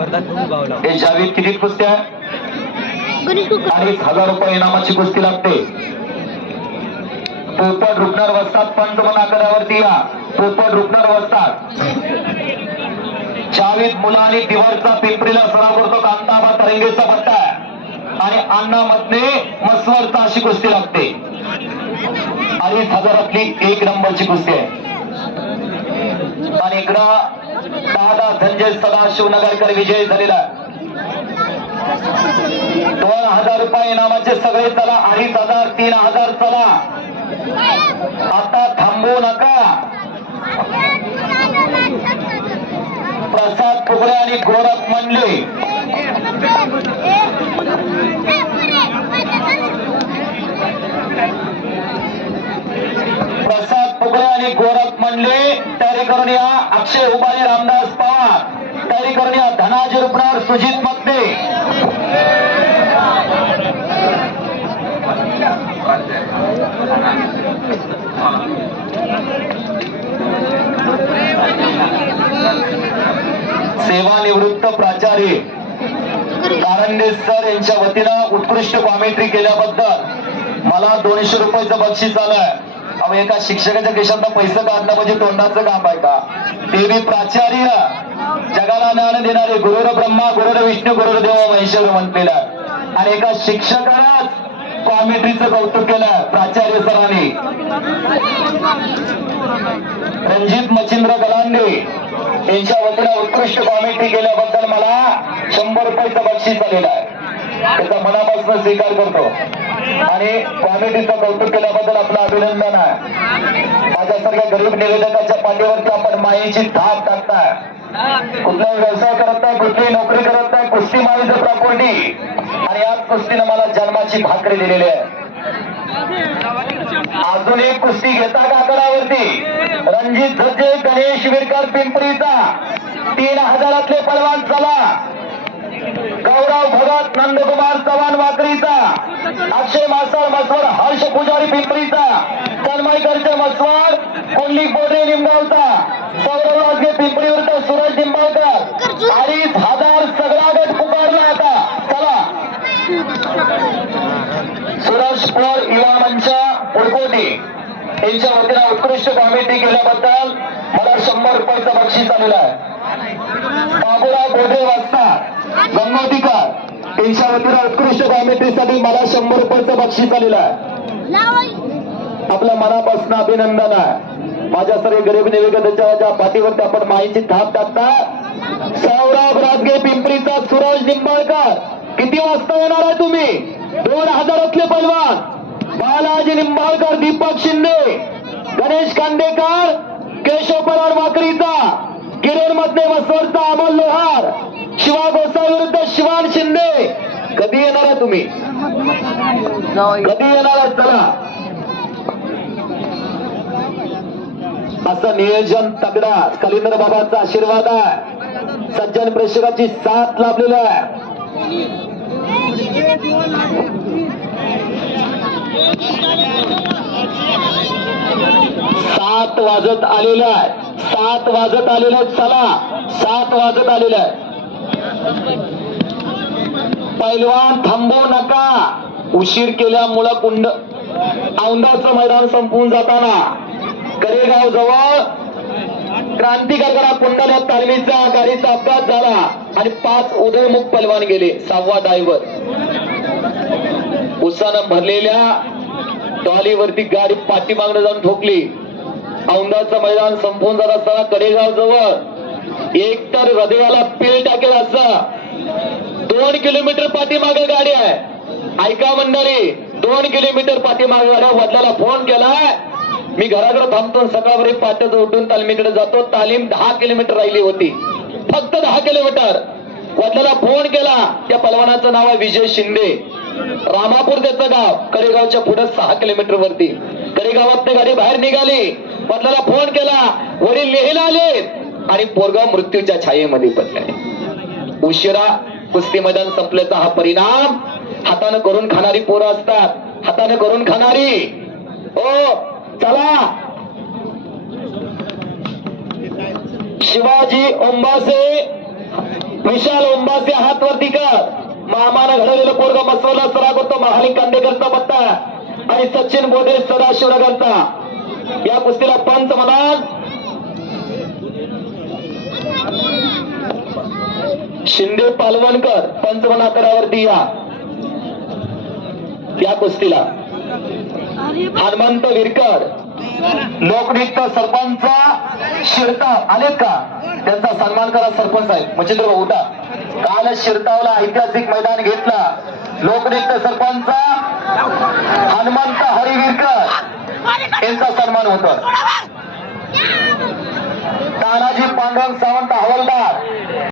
हे जावेद किती कुस्त्या? 2,500 रुपये इनामाची कुस्ती लागते. पोपट रुकणार वस्तात पंचमन आकड्यावरती या. पोपट रुकणार वस्तात जावेद मुला आणि दिवारचा पिंपरीला सराव करतो. कांताबा तरंगेचा पट्टा आणि अण्णा मधने मसवरचा अशी कुस्ती लागते. 2,500 एक नंबरची कुस्ती आहे. आणि इकडं दादा संजय सदाशिव नगरकर विजयी झालेला. 2,000 रुपये इनामाचे सगळे चला. 2,500 3,000 चला. आता थांबू नका. प्रसाद फुगडे आणि गोरख मंडले गोरख मंडले तयारी करून या. अक्षय उबाळे रामदास पवार तयारी करून या. धनाजी रुपणार सुजित मगदे सेवानिवृत्त प्राचार्य कारंडे सर यांच्या वतीनं उत्कृष्ट कॉमेंट्री केल्याबद्दल मला 200 रुपयाचं बक्षीस आलंय. अहो एका शिक्षकाच्या खिशातनं पैसे काढणं म्हणजे तोंडाचं काम आहे का? देवी प्राचार्य जगाला ज्ञान देणारे गुरुर ब्रह्मा गुरुर विष्णू गुरुर देव महेश्वर म्हटलेलं आणि एका शिक्षकालाच कॉमेंट्रीचं कौतुक केलं प्राचार्य सरांनी. रणजित मच्छिंद्र गलांडे यांच्या वतीनं उत्कृष्ट कॉमेंट्री केल्याबद्दल मला 100 रुपयाचं बक्षीस आलेलं आहे. त्याचा मनापासून स्वीकार करतो आणि कॉमेंट्रीचं कौतुक केल्याबद्दल आपलं अभिनंदन आहे. माझ्यासारख्या गरीब निवेदकाच्या पाठीवरती आपण मायेची धाक टाकताय. कुठलाही व्यवसाय करत नाही, कुठलीही नोकरी करत नाही. कुस्ती माईचं प्रॉपर्टी आणि याच कुस्तीनं मला जन्माची भाकरी दिलेली आहे. अजून एक कुस्ती घेता का आकडावरती? रणजित झज्जे गणेश विरकर पिंपरीचा 3,000 पलवान चला. गौरव भगत नंदकुमार चव्हाण वाकरीचा. अक्षय मासाळ मसवड हर्ष पुजारी पिंपरीचा. तन्मयकरचे मसवड कोल्ली बोडे निमगावचा. सौरव राजगे पिंपरी विरुद्ध सूरज निंबाळकर. 2,500 सगळा गट पुकारला आता चला. सुरज पोळ युवा मंच पुडकोटी यांच्या वतीनं उत्कृष्ट कॉमेंट्री केल्याबद्दल मला 100 रुपयाचं बक्षीस आलेलं आहे. बाबूराव बोडे वाजता गंगोटीकर यांच्या वतीनं उत्कृष्ट कॉमेंट्रीसाठी मला 100 रुपयाचं बक्षीस आलेलं आहे. आपल्या मनापासून अभिनंदन आहे. माझ्या सर्व गरीब निवेदकाच्या पाठीवरती आपण माईची थाप टाकता. सौरभ राजगे पिंपरीचा सूरज निंबाळकर किती वाजता येणार आहे तुम्ही? 2,000 पैलवान बालाजी निंबाळकर, दीपक शिंदे, गणेश खांडेकर, केशव पवार वाकरीचा. गिरेर मध्ये मसवरचा अमोल लोहार. शिवा गोसाई विरुद्ध शिवान शिंदे. कधी येणार आहे तुम्ही? कधी येणार आहे? चला. असं नियोजन तगडा. कलिंदर बाबांचा आशीर्वाद आहे. सज्जन प्रेक्षकाची साथ लाभलेली आहे. 7 वाजत आलेलं आहे. 7 वाजत आलेलं आहे. चला 7 वाजत आलेलं आहे. पैलवान थांबू नका. उशीर केल्यामुळं कुंड औंधाचं मैदान संपून जाताना करेगाव जवळ क्रांतिकारक कुंडल्या तालमीचा गाडीचा अपघात झाला आणि 5 उदयमुख पैलवान गेले. 6वा ड्रायव्हर उसानं भरलेल्या ट्रॉलीवरती गाडी पाठीमागणं जाऊन ठोकली. औंधाचं मैदान संपून जात असताना कडेगाव जवळ एक तर हृदयाला पीळ टाकेल असं 2 किलोमीटर पाठीमागे गाडी आहे. ऐका मंडळी, 2 किलोमीटर पाठीमागे गाड्या. वडिलाला फोन केलाय, मी घराकडे थांबतो. सकाळवरी पाट्याचं उठून तालमीकडे जातो. तालीम 10 किलोमीटर राहिली होती, फक्त 10 किलोमीटर. वडिलाला फोन केला. त्या पलवानाचं नाव आहे विजय शिंदे. रामापूर त्याचं गाव. कडेगावच्या पुढे 6 किलोमीटर वरती. कडेगावात गाडी बाहेर निघाली. वडिलाला फोन केला. वडील लिहायला आले आणि पोरगाव मृत्यूच्या छायेमध्ये पडले. उशिरा कुस्ती मैदान संपल्याचा हा परिणाम. हाताने करून खाणारी पोरं असतात, हाताने करून खाणारी. ओ चला. शिवाजी ओंबासे विशाल उंबासे हात वरती कर. मामानं घडवलेलं पोरग मसवला सराव करतो महालिंग कांदेकरचा पत्ता आणि सचिन बोधे सदाशिवनगरचा. या कुस्तीला पंच म्हणाल शिंदे पालवणकर. पंच म्हणा करावरती या कुस्तीला हनुमंत विरकर. लोकनृत्य सरपंच शिरताव आलेत का? त्यांचा सन्मान करा सरपंच आहे मच्छिंद्र भाऊ उठा. काल शिरतावला ऐतिहासिक मैदान घेतला. लोकनृत्य सरपंच हनुमंत हरिविरकर यांचा सन्मान होतो. तानाजी पांडुरंग सावंत हवालदार